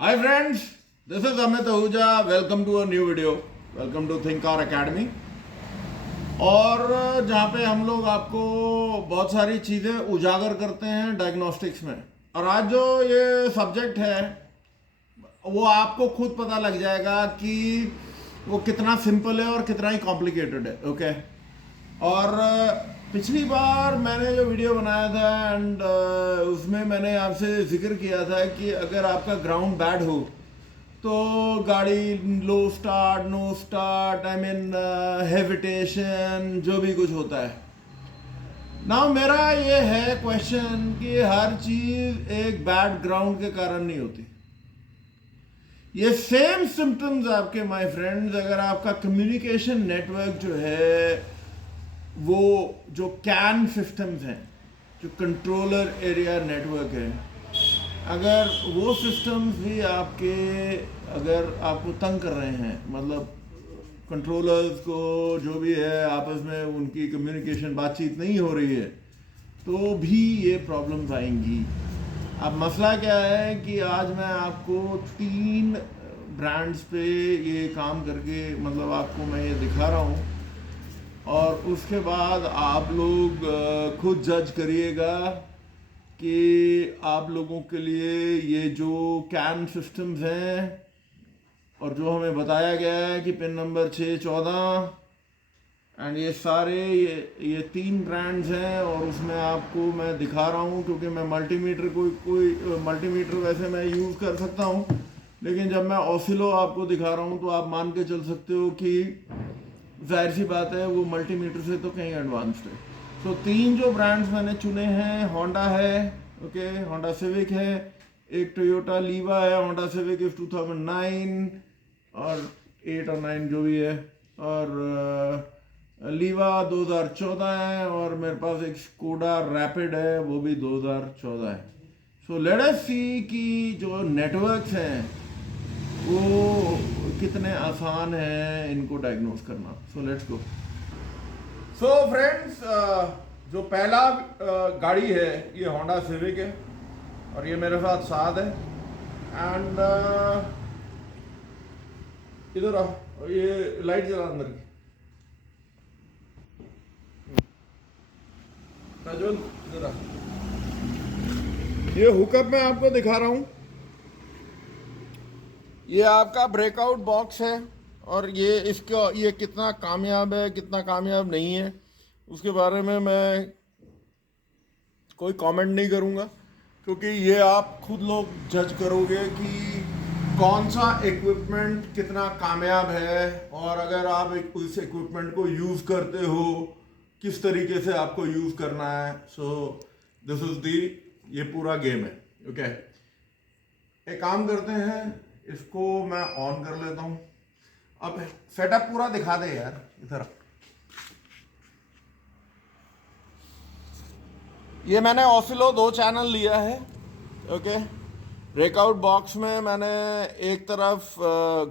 Hi friends, this is Amit Ahuja. Welcome to a new video. Welcome to Think Car Academy. और जहाँ पे हम लोग आपको बहुत सारी चीज़ें उजागर करते हैं डायग्नोस्टिक्स में। और आज जो ये सब्जेक्ट है वो आपको खुद पता लग जाएगा कि वो कितना सिंपल है और कितना ही कॉम्प्लिकेटेड है। ओके और पिछली बार मैंने जो वीडियो बनाया था एंड उसमें मैंने आपसे जिक्र किया था कि अगर आपका ग्राउंड बैड हो तो गाड़ी लो start, no start, I mean hesitation, जो भी कुछ होता है ना। मेरा ये है क्वेश्चन कि हर चीज़ एक बैड ग्राउंड के कारण नहीं होती। ये सेम सिम्टम्स आपके माय फ्रेंड्स, अगर आपका कम्युनिकेशन नेटवर्क जो है वो जो कैन सिस्टम्स हैं, जो कंट्रोलर एरिया नेटवर्क है, अगर वो सिस्टम्स भी आपके अगर आपको तंग कर रहे हैं, मतलब कंट्रोलर्स को जो भी है आपस में उनकी कम्युनिकेशन बातचीत नहीं हो रही है, तो भी ये प्रॉब्लम्स आएंगी। अब मसला क्या है कि आज मैं आपको 3 ब्रांड्स पे ये काम करके मतलब आपको मैं ये दिखा रहा हूँ और उसके बाद आप लोग खुद जज करिएगा कि आप लोगों के लिए ये जो कैन सिस्टम्स हैं और जो हमें बताया गया है कि पिन नंबर 614 एंड ये सारे ये 3 ब्रांड्स हैं और उसमें आपको मैं दिखा रहा हूँ क्योंकि मैं मल्टीमीटर कोई मल्टीमीटर वैसे मैं यूज़ कर सकता हूँ, लेकिन जब मैं ऑसिलो आपको दिखा रहा हूँ तो आप मान के चल सकते हो कि जाहिर सी बात है वो मल्टीमीटर से तो कहीं एडवांस्ड है। तो 3 जो ब्रांड्स मैंने चुने हैं, होंडा है, ओके, होंडा सिविक है, एक टोयोटा लीवा है, होंडा सिविक इस 2009 और 8 और 9 जो भी है, और लीवा 2014 है, और मेरे पास एक स्कोडा रैपिड है वो भी 2014 है। सो लेट अस सी कि जो नेटवर्क्स हैं वो कितने आसान है इनको डायग्नोस करना। So let's go. So friends, जो पहला गाड़ी है ये होंडा सिविक है और ये मेरे साथ साथ है एंड इधर आ, ये लाइट जला अंदर की नजोल, इधर आ। ये हुकअप मैं आपको दिखा रहा हूँ, ये आपका ब्रेकआउट बॉक्स है और ये इसका ये कितना कामयाब है कितना कामयाब नहीं है उसके बारे में मैं कोई कमेंट नहीं करूँगा, क्योंकि ये आप खुद लोग जज करोगे कि कौन सा इक्विपमेंट कितना कामयाब है और अगर आप उस इक्विपमेंट को यूज़ करते हो किस तरीके से आपको यूज़ करना है। सो दिस इज़ दी ये पूरा गेम है। ओके, एक काम करते हैं, इसको मैं ऑन कर लेता हूँ। अब सेटअप पूरा दिखा दे यार इधर। ये मैंने ऑसिलो 2 चैनल लिया है। ओके, ब्रेकआउट बॉक्स में मैंने एक तरफ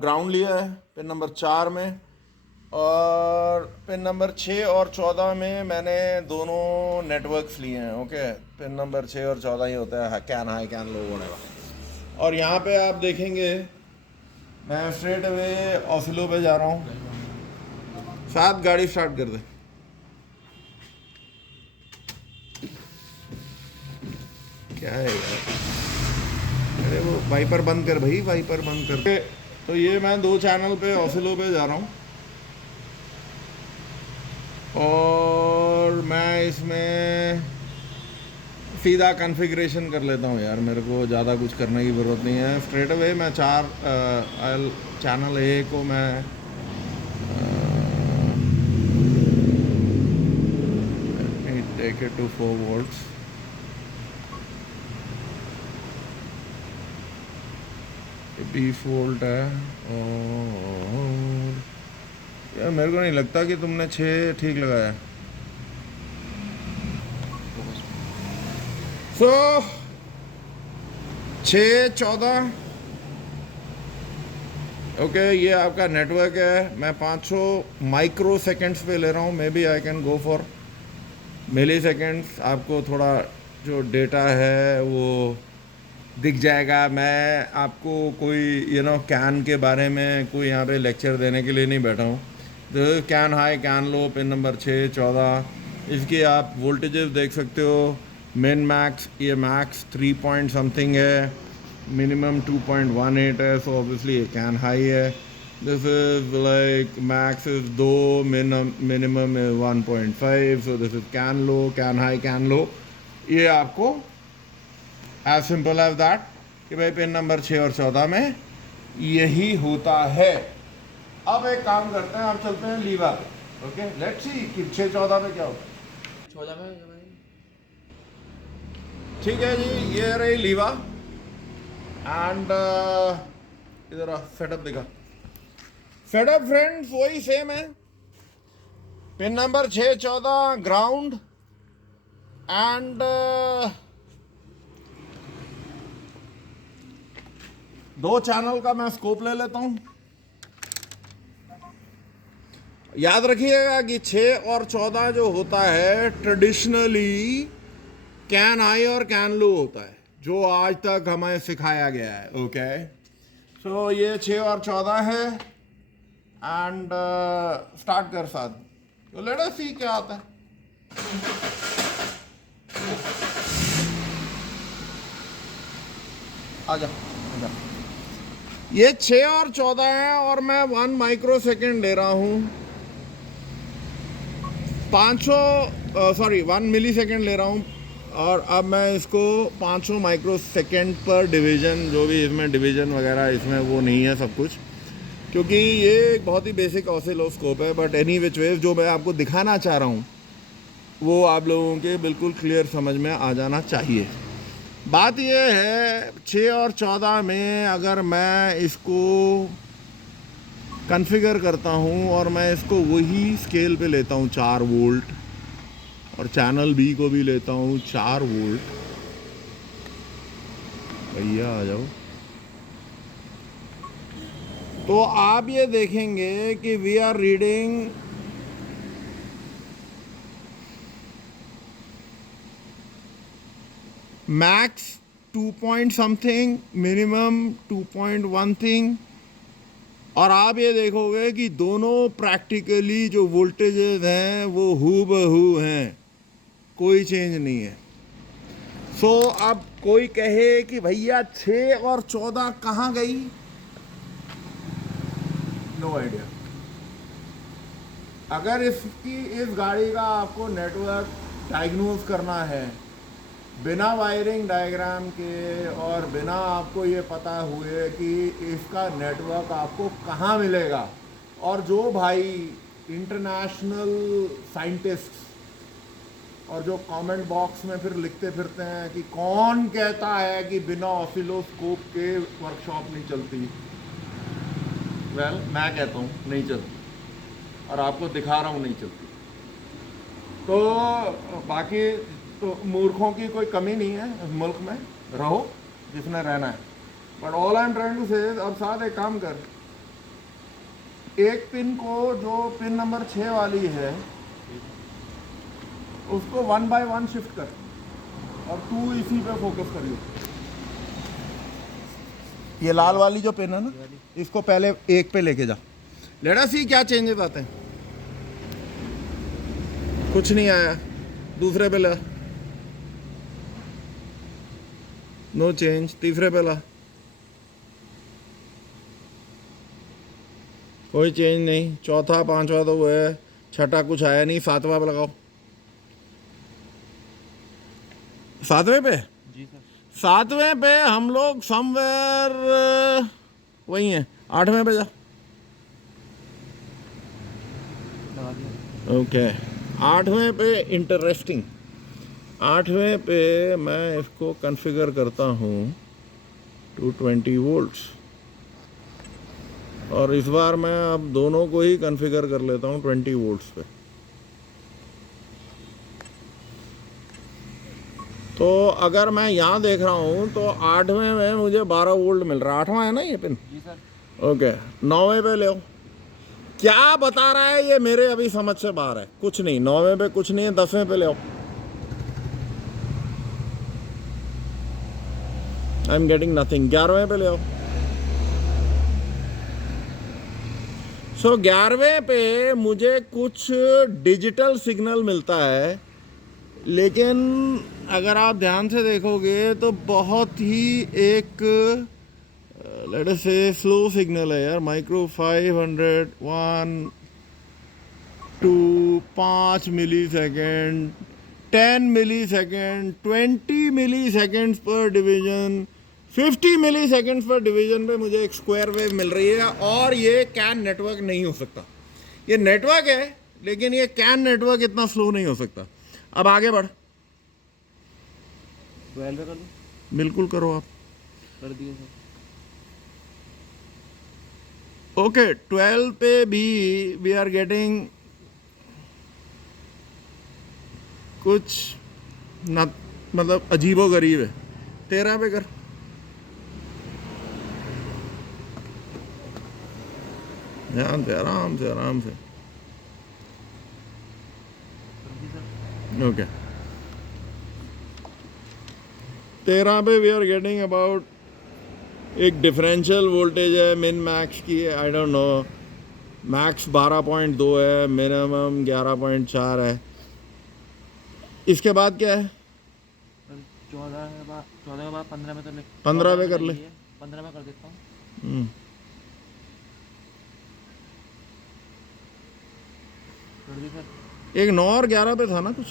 ग्राउंड लिया है पिन नंबर 4 में, और पिन नंबर 6 और 14 में मैंने दोनों नेटवर्क्स लिए हैं। ओके, पिन नंबर 6 और 14 ही होता है, कैन हाई कैन लो वगैरह। और यहाँ पे आप देखेंगे मैं स्ट्रेट अवे ऑसिलो पे जा रहा हूँ। साथ गाड़ी स्टार्ट कर दे। क्या है यार, अरे वो वाइपर बंद कर भाई, वाइपर बंद कर। तो ये मैं 2 चैनल पे ऑसिलो पे जा रहा हूँ और मैं इसमें सीधा कॉन्फ़िगरेशन कर लेता हूँ यार, मेरे को ज़्यादा कुछ करने की ज़रूरत नहीं है। स्ट्रेट अवे मैं चैनल ए को मैं टेक इट टू 4 वोल्ट्स। ये 20 वोल्ट है और यार मेरे को नहीं लगता कि तुमने 6 ठीक लगाया। सो 614 ओके, ये आपका नेटवर्क है। मैं 500 माइक्रो सेकेंड्स पे ले रहा हूँ, maybe I can go for milliseconds. आपको थोड़ा जो डेटा है वो दिख जाएगा। मैं आपको कोई कैन के बारे में कोई यहाँ पे लेक्चर देने के लिए नहीं बैठा हूँ। तो can high, can low, pin number 6, 14, इसकी आप वोल्टेजेस देख सकते हो। मिन मैक्स, ये मैक्स 3 पॉइंट समथिंग है, मिनिमम 2.18 है, सो ऑब्वियसली ये कैन हाई है। This is like max is 2, minimum is 1.5, so this is can low, can high, can low. ये आपको एज सिंपल एज दैट कि भाई पिन नंबर 6 और 14 में यही होता है। अब एक काम करते हैं, हम चलते हैं लीवा पे। ओके, लेट्स सी कि 6, 14 में क्या होता है। 14 में ठीक है जी, ये रही लीवा एंड इधर सेटअप दिखा। सेटअप फ्रेंड्स वही सेम है, pin number 6, 14 ground and 2 channel का मैं स्कोप ले लेता हूं। याद रखिएगा कि 6 और 14 जो होता है ट्रेडिशनली कैन हाई और कैन लो होता है, जो आज तक हमें सिखाया गया है। ओके, सो ये 6 और 14 है एंड स्टार्ट कर साथ। तो लेट अस सी क्या आता है। आजा आजा। ये 6 और 14 है और मैं 1 माइक्रो सेकेंड ले रहा हूं, 1 मिली सेकेंड ले रहा हूं। और अब मैं इसको 500 माइक्रो सेकेंड पर डिवीज़न, जो भी इसमें डिवीज़न वगैरह इसमें वो नहीं है सब कुछ, क्योंकि ये एक बहुत ही बेसिक ऑसिलोस्कोप है। बट एनी विच वेज जो मैं आपको दिखाना चाह रहा हूँ वो आप लोगों के बिल्कुल क्लियर समझ में आ जाना चाहिए। बात ये है 6 और 14 में अगर मैं इसको कॉन्फ़िगर करता हूँ और मैं इसको वही स्केल पे लेता हूँ 4 वोल्ट, और चैनल बी को भी लेता हूँ 4 वोल्ट। भैया आ जाओ। तो आप ये देखेंगे कि we are reading max 2 point something, minimum 2.1 और आप ये देखोगे कि दोनों प्रैक्टिकली जो वोल्टेजेस हैं वो हूबहू हैं, कोई चेंज नहीं है। सो अब कोई कहे कि भैया 6 और 14 कहाँ गई, नो आइडिया। अगर इस गाड़ी का आपको नेटवर्क डायग्नोज करना है बिना वायरिंग डायग्राम के और बिना आपको ये पता हुए कि इसका नेटवर्क आपको कहाँ मिलेगा, और जो भाई इंटरनेशनल साइंटिस्ट्स और जो कमेंट बॉक्स में फिर लिखते फिरते हैं कि कौन कहता है कि बिना ऑसिलोस्कोप के वर्कशॉप नहीं चलती, वेल मैं कहता हूँ नहीं चलती और आपको दिखा रहा हूँ नहीं चलती। तो बाकी तो मूर्खों की कोई कमी नहीं है इस मुल्क में, रहो जिसने रहना है। But all I am trying to say, अब साथ एक काम कर, एक पिन को जो पिन नंबर 6 वाली है उसको 1 by 1 शिफ्ट कर और तू इसी पे फोकस करियो। ये लाल वाली जो पिन है ना, इसको पहले 1 पे लेके जा। लेट अस सी क्या चेंजेस आते हैं। कुछ नहीं आया, दूसरे पे ला, नो चेंज, तीसरे पे ला, कोई चेंज नहीं, चौथा पांचवा तो वो है, छठा कुछ आया नहीं, 7वां पे लगाओ। 7वें पे जी सर, 7वें पे हम लोग समवेयर वही हैं, 8वें पे जा। लगा दिया। ओके, 8वें पे इंटरेस्टिंग, 8वें पे मैं इसको कॉन्फ़िगर करता हूँ 220 वोल्ट्स, और इस बार मैं अब दोनों को ही कॉन्फ़िगर कर लेता हूँ 20 वोल्ट्स पे। तो अगर मैं यहाँ देख रहा हूँ तो 8वें में मुझे 12 वोल्ट मिल रहा है। 8वां है ना ये पिन? जी सर। ओके, 9वें पे ले आओ। क्या बता रहा है ये मेरे अभी समझ से बाहर है, कुछ नहीं। 9वें पे कुछ नहीं है, 10वें पे ले आओ। I am getting nothing. 11वें पे ले आओ। सो 11वें पे मुझे कुछ डिजिटल सिग्नल मिलता है, लेकिन अगर आप ध्यान से देखोगे तो बहुत ही एक लेट अस से स्लो सिग्नल है यार। माइक्रो 500 1 2 5 मिली सेकेंड, 10 मिली सेकेंड, 20 मिली सेकेंड्स पर डिवीजन, 50 मिली सेकेंड्स पर डिवीजन पे मुझे एक स्क्वायर वेव मिल रही है। और ये कैन नेटवर्क नहीं हो सकता। ये नेटवर्क है, लेकिन ये कैन नेटवर्क इतना स्लो नहीं हो सकता। अब आगे बढ़। 12 पे कर दो। बिल्कुल करो आप। कर दिए सर। ओके 12 पे भी वी आर गेटिंग कुछ ना, मतलब अजीबो गरीब है। 13 पे कर। ध्यान से, आराम से, आराम से। कर दी सर। ओके 13 पे वी आर गेटिंग अबाउट एक डिफरेंशियल वोल्टेज है मिन मैक्स की, आई डोंट नो। मैक्स 12.2 है, मिनिमम 11.4 है। इसके बाद क्या है? 14 के बाद 15 में तो ले। 15 पे कर ले। 15 में कर देता हूँ। हम्म, कर दी सर। एक 9 और 11 पे था ना कुछ।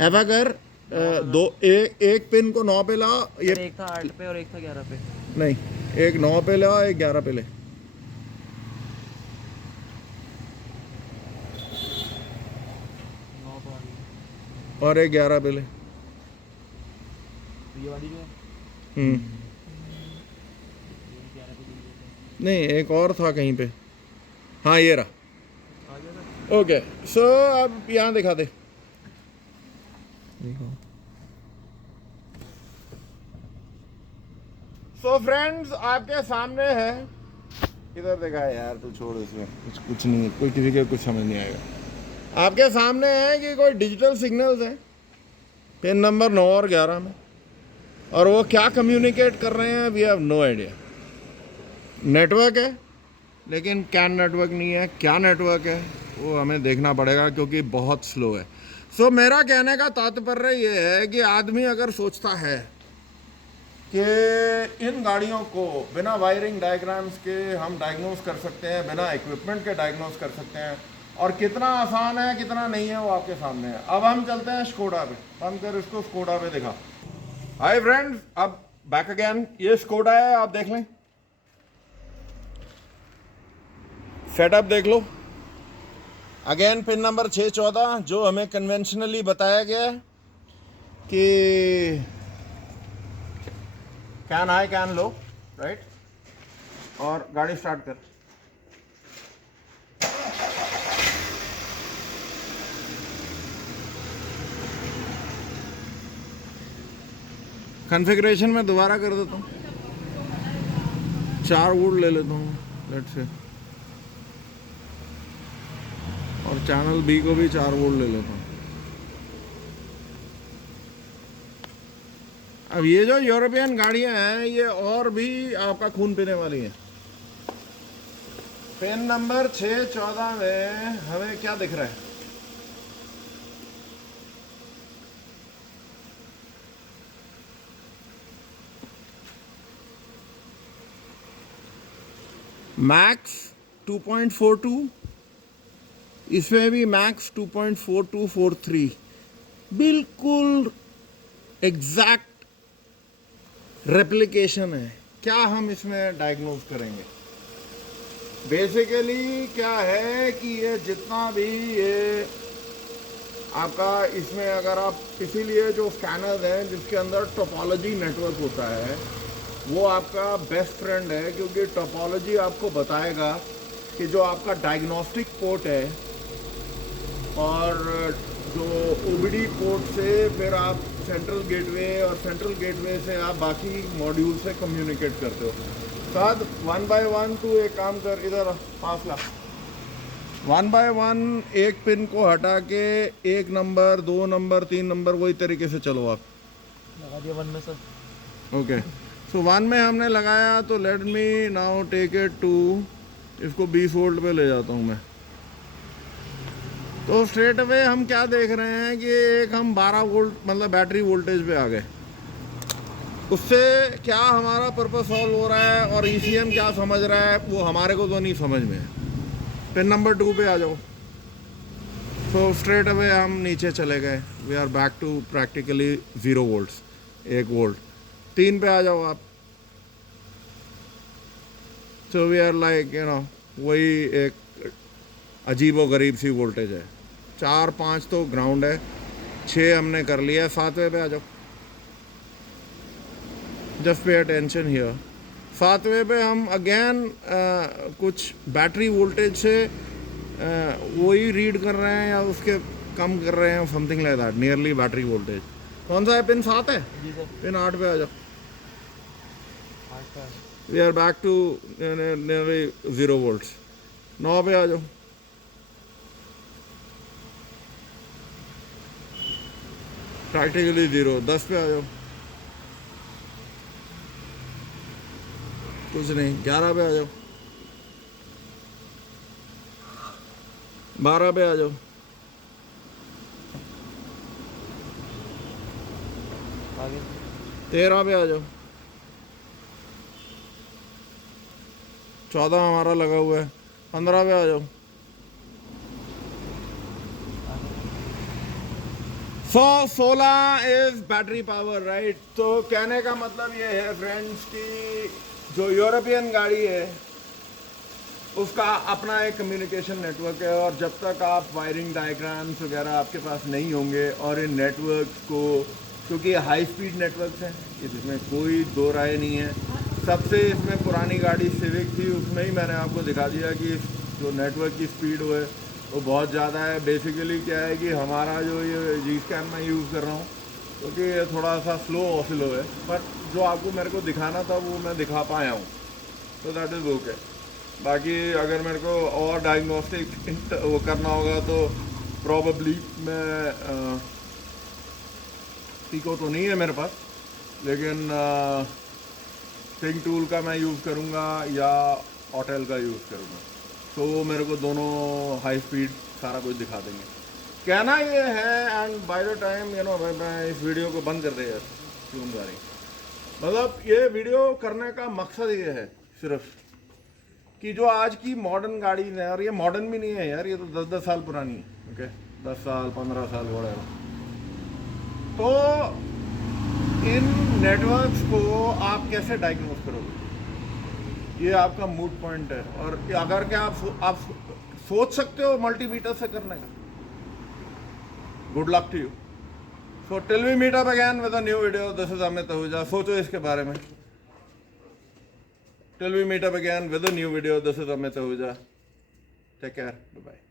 ऐसा कर दो, एक पिन को 9 पे ला। ये सर, एक था 8 पे और एक था 11 पे। नहीं, एक 9 पे ला, एक 11 पे ले। 9 तो आ गई। और एक 11 पे ले। तो ये वाली जो है हम्म, ये 11 पे दी है। नहीं एक और था कहीं पे। हाँ ये रहा। आ गया सर। ओके सो अब यहाँ दिखा दे। देखो। सो फ्रेंड्स आपके सामने है, इधर देखा है यार, तू छोड़ इसमें, कुछ नहीं, कोई किसी के कुछ समझ नहीं आएगा। आपके सामने है कि कोई डिजिटल सिग्नल्स हैं पिन नंबर 9 और 11 में, और वो क्या कम्युनिकेट कर रहे हैं we have no idea. Network है, लेकिन कैन नेटवर्क नहीं है। क्या नेटवर्क है वो हमें देखना पड़ेगा, क्योंकि बहुत स्लो है। सो मेरा कहने का तात्पर्य ये है कि आदमी अगर सोचता है कि इन गाड़ियों को बिना वायरिंग डायग्राम्स के हम डायग्नोस कर सकते हैं, बिना इक्विपमेंट के डायग्नोस कर सकते हैं, और कितना आसान है कितना नहीं है वो आपके सामने है। अब हम चलते हैं स्कोडा पे। बंद कर इसको, स्कोडा पे दिखा। हाय फ्रेंड्स, अब बैक अगेन। ये स्कोडा है, आप देख लें, सेटअप देख लो। अगेन पिन नंबर 614 जो हमें कन्वेंशनली बताया गया है कि can high can low, right. और गाड़ी स्टार्ट कर। कॉन्फ़िगरेशन में दोबारा कर देता हूँ, 4 वोल्ट ले लेता हूँ लेट्स से, और चैनल बी को भी 4 वोल्ट ले लेता हूँ। अब ये जो यूरोपियन गाड़ियां हैं ये और भी आपका खून पीने वाली हैं। पिन नंबर 614 में हमें क्या दिख रहा है? मैक्स 2.42, इसमें भी मैक्स 2.4243, बिल्कुल एग्जैक्ट रेप्लिकेशन है। क्या हम इसमें डायग्नोज करेंगे? बेसिकली क्या है कि ये जितना भी ये आपका इसमें अगर आप, इसीलिए जो स्कैनर्स हैं जिसके अंदर टोपोलॉजी नेटवर्क होता है वो आपका बेस्ट फ्रेंड है, क्योंकि टोपोलॉजी आपको बताएगा कि जो आपका डायग्नोस्टिक पोर्ट है और जो ओबीडी पोर्ट से फिर आप सेंट्रल गेटवे, और सेंट्रल गेटवे से आप बाकी मॉड्यूल से कम्युनिकेट करते हो। साथ 1 बाय 1 तू एक काम कर, इधर पास ला। 1 बाय 1 एक पिन को हटा के 1 नंबर 2 नंबर 3 नंबर वही तरीके से चलो आप। लगा दिया 1 में सर। ओके, सो 1 में हमने लगाया, तो let me now take it to, इसको 20 वोल्ट पे ले जाता हूँ मैं। तो स्ट्रेट अवे हम क्या देख रहे हैं कि एक हम 12 वोल्ट मतलब बैटरी वोल्टेज पे आ गए। उससे क्या हमारा पर्पस सॉल्व हो रहा है और ECM क्या समझ रहा है वो हमारे को तो नहीं समझ में है। पिन नंबर 2 पे आ जाओ। तो स्ट्रेट अवे हम नीचे चले गए, we are back to practically 0 volts, 1 volt. 3 पे आ जाओ आप। सो वी आर लाइक वही एक अजीब व गरीब सी वोल्टेज है। 4 5 तो ग्राउंड है, 6 हमने कर लिया। 7वें पे आ जाओ, जस्ट पे अटेंशन हियर। 7वें पे हम अगेन कुछ बैटरी वोल्टेज से वही रीड कर रहे हैं या उसके कम कर रहे हैं, something like that, nearly battery voltage. कौन सा है? पिन 7 है। जी सर। पिन 8 पे आ जाओ। 8 का है। We are back to nearly 0 volts. 9 पे आ जाओ। प्रैक्टिकली 0। 10 पे आ जाओ, कुछ नहीं। 11 पे आ जाओ। 12 पे आ जाओ। आगे 13 पे आ जाओ। 14 हमारा लगा हुआ है। 15 पे आ जाओ। 16 इज बैटरी पावर, राइट। तो कहने का मतलब ये है फ्रेंड्स कि जो यूरोपियन गाड़ी है उसका अपना एक कम्युनिकेशन नेटवर्क है, और जब तक आप वायरिंग डायग्राम्स वगैरह आपके पास नहीं होंगे और इन नेटवर्क्स को, क्योंकि हाई स्पीड नेटवर्क्स हैं, इसमें कोई दो राय नहीं है। सबसे इसमें पुरानी गाड़ी सिविक थी, उसमें ही मैंने आपको दिखा दिया कि जो नेटवर्क की स्पीड है वो बहुत ज़्यादा है। बेसिकली क्या है कि हमारा जो ये G-Scan मैं यूज़ कर रहा हूँ, क्योंकि ये थोड़ा सा स्लो ऑसिलो है, बट जो आपको मेरे को दिखाना था वो मैं दिखा पाया हूँ, तो दैट इज़ ओके। बाकी अगर मेरे को और डायग्नोस्टिक वो करना होगा तो प्रॉबली मैं पिको तो नहीं है मेरे पास, लेकिन थिंक टूल का मैं यूज़ करूँगा या ऑटेल का यूज़ करूँगा, तो वो मेरे को दोनों हाई स्पीड सारा कुछ दिखा देंगे। कहना ये है, एंड बाय द टाइम मैं इस वीडियो को बंद कर दे यार, क्यों जा रही। मतलब ये वीडियो करने का मकसद ये है सिर्फ कि जो आज की मॉडर्न गाड़ी है, और ये मॉडर्न भी नहीं है यार, ये तो 10-10 साल पुरानी है, ओके, 10 साल 15 साल बड़ा है। तो इन नेटवर्क्स को आप कैसे डायग्नोस करोगे, ये आपका मूड पॉइंट है। और अगर क्या आप सोच सकते हो मल्टीमीटर से करने का, good luck to you. So till we meet up again with a new video, this is Amit Ahuja. सोचो इसके बारे में। Till we meet up again with a new video, this is Amit Ahuja. Take care. Bye-bye.